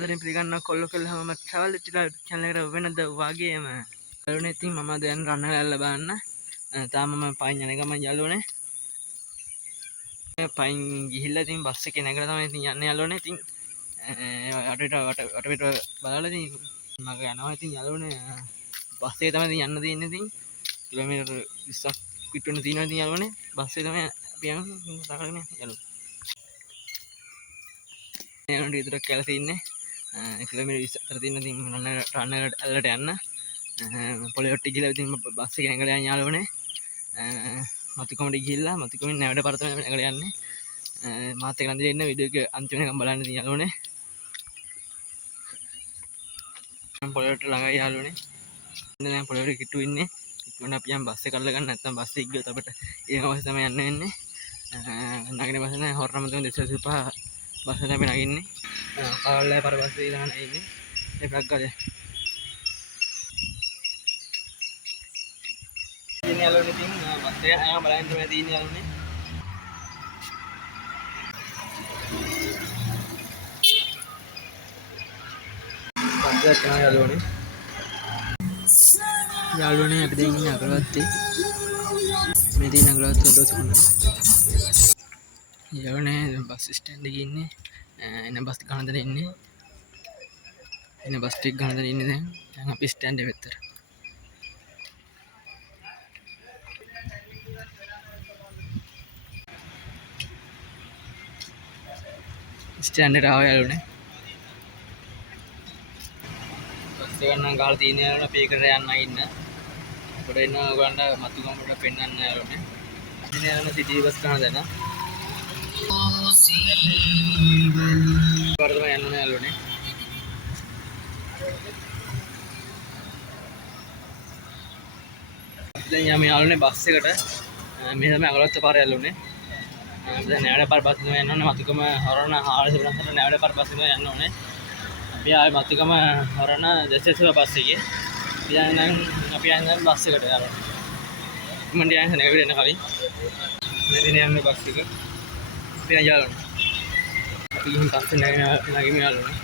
ආදරෙන් පිළිගන්නවා කොල්ල කළාම මම travel channel එකට වෙනද වගේම යාළුවනේ ඉතින් මම දැන් රන්නලැල්ල බලන්න තාම මම පයින් යන ගමන් යාළුවනේ පයින් ගිහිල්ලා ඉතින් බස් එකේ නැගලා තමයි ඉතින් යන්නේ යාළුවනේ ඉතින් වටපිට බලලා ඉතින් මම යනවා ඉතින් යාළුවනේ බස් එකේ තමයි ඉතින් යන්න තියෙන්නේ ඉතින් කිලෝමීටර් 20ක් පිට වෙන තියෙනවා ඉතින් යාළුවනේ බස් එකේ තමයි අපි යන්නේ කතා කරගෙන යාළුවනේ යනකොට විතරක් කියලා තින්නේ කිලෝමීටර් 20 අතර තියෙන ඉතින් රන්නලට යන්න පොළොවට ගිහලා ඉතින් බස් එකේ නැගලා යන්න යාළුවනේ මතුකමට ගිහිල්ලා මතුකමින් නැවඩ පරතම නැගලා යන්නේ මාත් එක්ක අඳින්න ඉන්න වීඩියෝ එක අන්තිම වෙනකම් බලන්න ඉතින් යාළුවනේ මම පොළොවට ළඟයි යාළුවනේ ඉන්න දැන් පොළොවට කිට්ටු ඉන්නේ ඉක්මනට අපි යන් බස් එක අල්ල ගන්න නැත්නම් බස් එක ගියොත් අපිට ඊළඟ බස් තමයි යන්න වෙන්නේ නගින බස් නැහැ හොරනම තමයි 205 බස් එක අපි නගින්නේ පාවල්ලා පර බස් එක ඊළඟ ඉන්නේ ඒකක් ගානේ ඉතින් යාළුවනේ ඉතින් බස් එක ආව බලන්න තමයි තියෙන්නේ යාළුවනේ බස් එක යනවා යාළුවනේ අපි දැන් ඉන්නේ අගලවත්තේ මේ තියෙන අගලවත්ත දොස්කුණ යාළුවනේ බස් ස්ටෑන්ඩ් එකේ ඉන්නේ එන බස් ගන්න දෙන ඉන්නේ එන බස් ටික ගන්න දෙන ඉන්නේ දැන් අපි ස්ටෑන්ඩ් එකේ විතර ස්ටෑන්ඩ් එකට ආවා යාළුවනේ බස් එක නම් ගාලා තියෙන යාළුවනේ අපි ඒකට යන්න ඉන්න අපිට එන්න ඔයගොල්ලන්ට මතුගමකට පෙන්නන්න යාළුවනේ ඉතින් යාළුවනේ සිටි බස් ගන්න දෙන වර්තම යන්න යාළුවනේ දැන් යම යාළුවනේ බස් එකට මේ තමයි අගලවත්ත පාර යාළුවනේ දැන් නැවඩ පාර බස් එක යන්න ඕනේ මතුකම හොරණ 450ට නැවඩ පාර බස් එක යන්න ඕනේ අපි ආයේ මතුකම හොරණ 200 බස් එකේ අපි යන්නේ බස් එකට යාළුවනේ මම යන්නේ නැගිට එන්න කලින් මේ දින යන්නේ බස් එක අපි යාළුවනේ අපි ගිහින් පස්සේ නැගිමු යාළුවනේ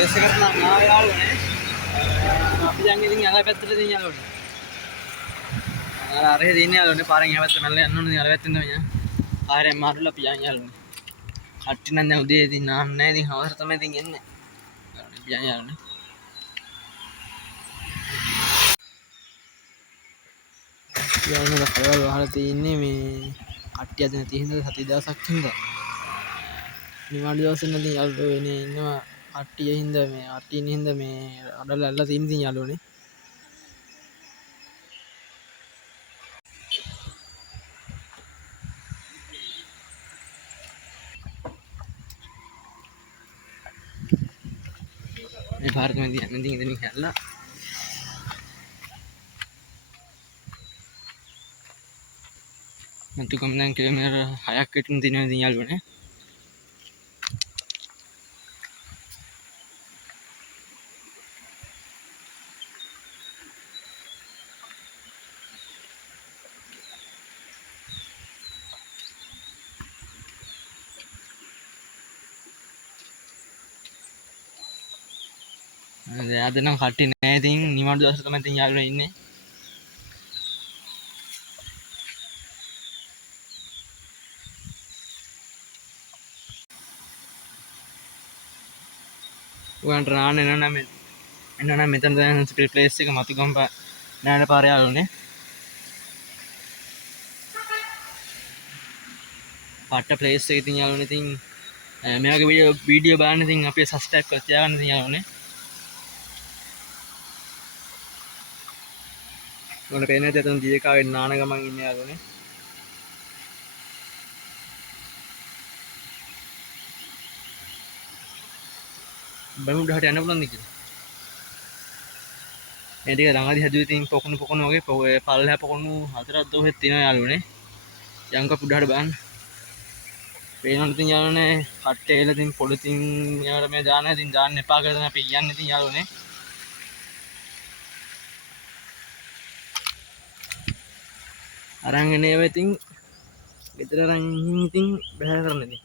ඒසකට නම් ආව යාළුවනේ අපි දැන් ඉතින් යාළුවා පැත්තට ඉතින් යාළුවනේ අරහේ දින්නේ යාළුවනේ පාරෙන් එහා පැත්තට මල්ල යන්න ඕනේ යාළුවා පැත්තෙන් තමයි ආරෙන් මාරුලා අපි යන් යාළුවනේ කට්ටි නම් දැන් උදේ ඉතින් නාන්න නැහැ ඉතින් හවස තමයි ඉතින් එන්නේ අපි යන් යාළුවනේ යාළුවනේ කවල් වහලා තින්නේ මේ කට්ටිය අද නැති හින්දා සති දවසක් හින්දා නිවාඩු දවස් නැති යාළුවෝ වෙන්නේ ඉන්නවා කට්ටිය හින්දා මේ අටින් හින්දා මේ අඩල ඇල්ල තියෙන ඉතින් යාළුවනේ මේ පාර තමයි යන්නේ ඉතින් හැල්ලා මතුකම දැන් කිලෝමීටර් 6ක් විතර තියෙනවා ඉතින් යාළුවනේ අද නම් කට්ටි නැහැ ඉතින් නිවාඩු දවස් තමයි ඉතින් යාළුවනේ ඉන්නේ උයන්ට නාන්න එනවා නම් මෙතන දැන් ප්ලේස් එක මතුගම නැවඩ පාර යාළුවනේ පට්ට ප්ලේස් එක ඉතින් යාළුවනේ ඉතින් මේ වගේ වීඩියෝ බලන්න ඉතින් අපි සබ්ස්ක්‍රයිබ් කරලා තියාගන්න ඉතින් යාළුවනේ ඔන්න පේන්නේ නැති අතන දීකාවේ නාන ගමන් ඉන්නේ යාළුවනේ බලමු උඩහට යන්න පුළුවන්ද කියලා මේ ටික ළඟදී හැදුවේ ඉතින් පොකුණු වගේ පල්ලෙහා පොකුණු හතරක් දොහෙත් තියෙනවා යාළුවනේ. යංක පුඩහට බලන්න. පේනවනේ ඉතින් යාළුවනේ කට්ටේ එල ඉතින් පොලිතින් යාළුවා මේ දාන්න ඉතින් දාන්න එපා කියලා තමයි අපි කියන්නේ ඉතින් යාළුවනේ. අරන් එනේ ඉතින් ගෙදර අරන් ඉතින් බැහැ කරන්න ඉතින්.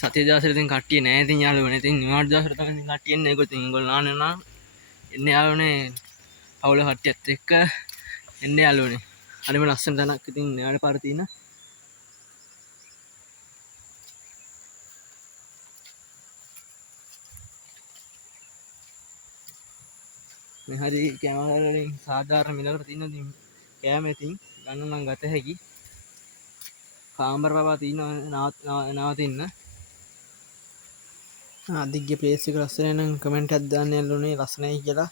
සතිය දවසට ඉතින් කට්ටිය නැහැ ඉතින් යාළුවනේ. ඉතින් නිවාඩු දවසට තමයි ඉතින් කට්ටිය එන්නේ. ඒගොල්ලෝ ඉතින් ඒගොල්ලෝ නාන්න නම් එන්නේ යාළුවනේ පවුල කට්ටියත් එක්ක එන්නේ යාළුවනේ. හරිම ලස්සන තැනක් ඉතින් යාළුවා පාර තියෙන. මේ හරි කැමරා වලින් සාධාරණ මිලකට තියෙන ඉතින් කැම ඉතින් ගන්න නම් ගත හැකි. කාමර පවා තියෙනවා නවතින්න. අදිග්ගේ ප්ලේස් එක ලස්සනයි නම් කමෙන්ට් එකක් දාන්න යාළුවනේ ලස්සනයි කියලා.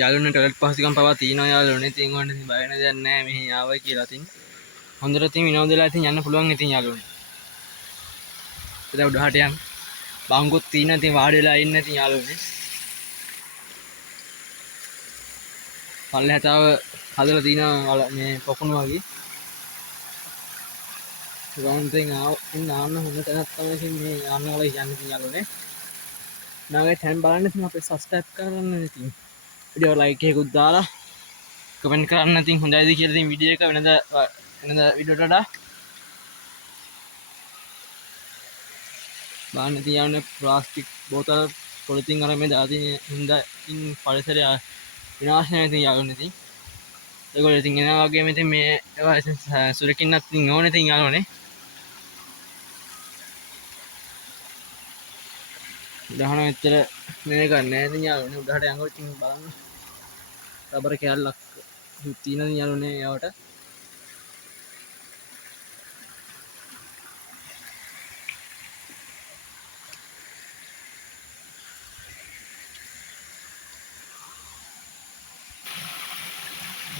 යාළුවනේ ටොයිලට් පහසුකම් පවා තියෙනවා යාළුවනේ. ඉතින් ඕන්න ඉතින් බය වෙන දෙයක් නැහැ මෙහි ආවයි කියලා ඉතින්. හොඳට ඉතින් විනෝද වෙලා ඉතින් යන්න පුළුවන් ඉතින් යාළුවනේ. ඒක උඩහට යන්න. බංකුත් තියෙන ඉතින් වාඩි වෙලා ඉන්න ඉතින් යාළුවනේ. පල්ලෙහා තව හදලා තියෙනවා මේ පොකුණු වගේ. ගොන්තෙන් ඉන්න ආන්න හොඳ තැනක් තමයි ඉතින් මේ ආන්න වල යන්නේ ඉතින් යාළුවනේ. නාගේ channel බලන්න ඉතින් අපේ subscribe කරගන්න ඉතින්. වීඩියෝ ලයික් එකකුත් දාලා කමෙන්ට් කරන්න ඉතින් හොඳයිද කියලා ඉතින් වීඩියෝ එක වෙනද වීඩියෝට වඩා බලන්න ඉතින් යාළුවනේ ප්ලාස්ටික් බෝතල් පොලිතින් අර මේ දාලා තියෙන හින්දා ඉතින් පරිසරය විනාශ වෙනවා ඉතින් යාළුවනේ ඉතින්. ඒගොල්ලෝ ඉතින් එනවා වගේම ඉතින් මේ ඒවා ඉතින් සුරකින්නත් ඉතින් ඕනේ ඉතින් යාළුවනේ. උඩහන මෙච්චර මේ ගන්නෑ ඉතින් යාළුවනේ. උඩහට යනකොට ඉතින් බලන්න රබර් කෑල්ලක් තියෙනවා ඉතින් යාළුවනේ යාවට.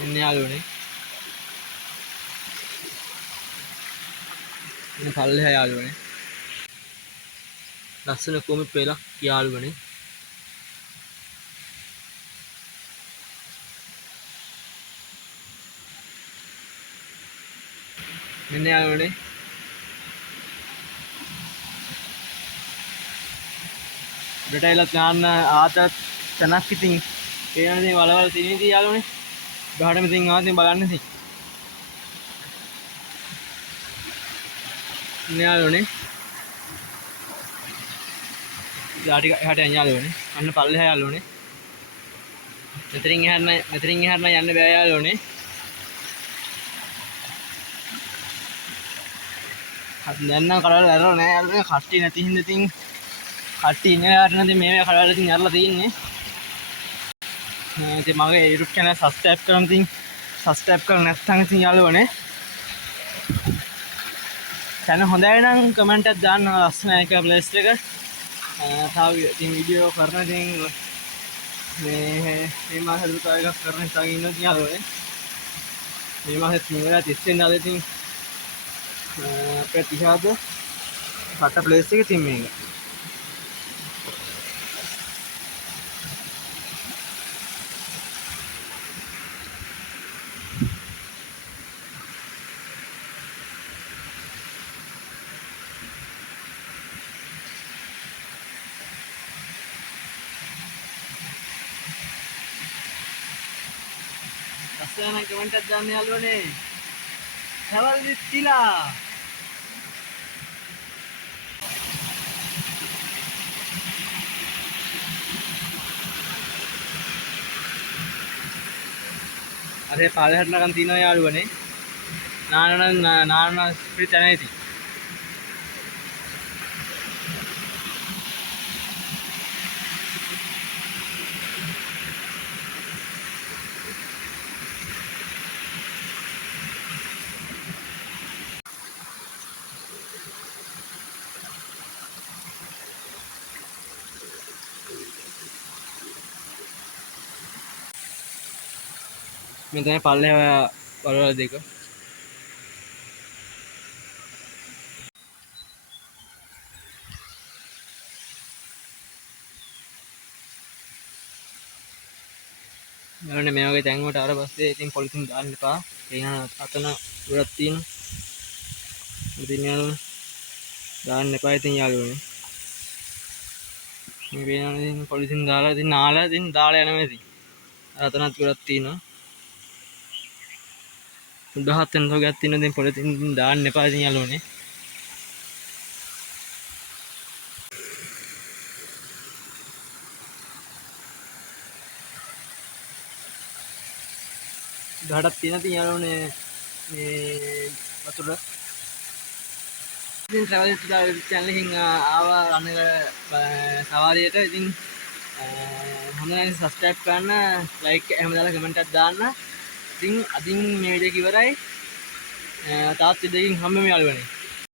එන්නේ යාළුවනේ. මේ පල්ලෙහා යාළුවනේ. ලස්සන කොමික් පෙළක් යාළුවනේ. මෙන්න යාළුවනේ. උඩට ඇවිල්ලා ගන්න ආතත් තැනක් ඉතින් පේන ඉතින් වලවල් තියෙන ඉතින් යාළුවනේ. උඩහටම ඉතින් ආවතින් බලන්න ඉතින්. මෙන්න යාළුවනේ. යාටි එහාට යන්න යාළුවනේ. අන්න පල්ලෙහා යාළුවනේ. මෙතනින් එහාට යන්න බෑ යාළුවනේ. දැන් නම් කඩවල ඇරලා නෑ යාළුවනේ. කට්ටිය නැති හින්දා ඉතින් කට්ටිය ඉන්න යාට නැති මේ කඩවල ඉතින් ඇරලා තියෙන්නේ. ඉතින් මගේ YouTube channel subscribe කරන්න ඉතින් subscribe කරලා නැත්නම් ඉතින් යාළුවනේ. channel හොඳයි නම් comment එකක් දාන්න ලස්සනයි කියලා ප්ලේස් එක. තව ඉතින් වීඩියෝ කරන ඉතින් මේ මාසෙ දුක එකක් කරන හිතාගෙන ඉන්නවා ඉතින් යාළුවනේ. මේ මාසෙත් නිවලා 30 වෙනිදාද ඉතින් අපේ 30ද හට ප්ලේස් එක ඉතින් මේක. ලස්සන කමෙන්ට් එකක් දාන්න යාළුවනේ. සවල් දිස්තිලා. අර පාලහැට නගන් තියෙනවා යාළුවනේ. නාන ස්පිරිත් යන්නේ ඉතින්. මේ තමයි පල්ලෙහා වලවල් දෙක. යාළුවනේ මේ වගේ තැන් වලට ආවට පස්සේ ඉතින් පොලිතින් දාන්න එපා. එහෙනම් අතන උරක් තියෙන. ඉතින් යාළුවනේ දාන්න එපා ඉතින් යාළුවනේ. මේ වෙනවනේ ඉතින් පොලිතින් දාලා ඉතින් නාලා ඉතින් දාලා යනවා ඉතින්. අතනත් උරක් තියෙනවා. 17 වෙනි තෝගයක් තියෙනවා ඉතින් පොලිතින් දාන්න එපා ඉතින් යාළුවනේ. ගහටක් තියෙන ඉතින් යාළුවනේ මේ වතුර ඉතින් ට්‍රැවල් channel එකකින් ආවා රණක සවාරියට ඉතින් හොඳ නම් subscribe කරන්න like එහෙම දාලා comment එකක් දාන්න ඉතින් අදින් මේ වීඩියෝ එක ඉවරයි තාත් වීඩියෝ එකකින් හම්බෙමු යාළුවනේ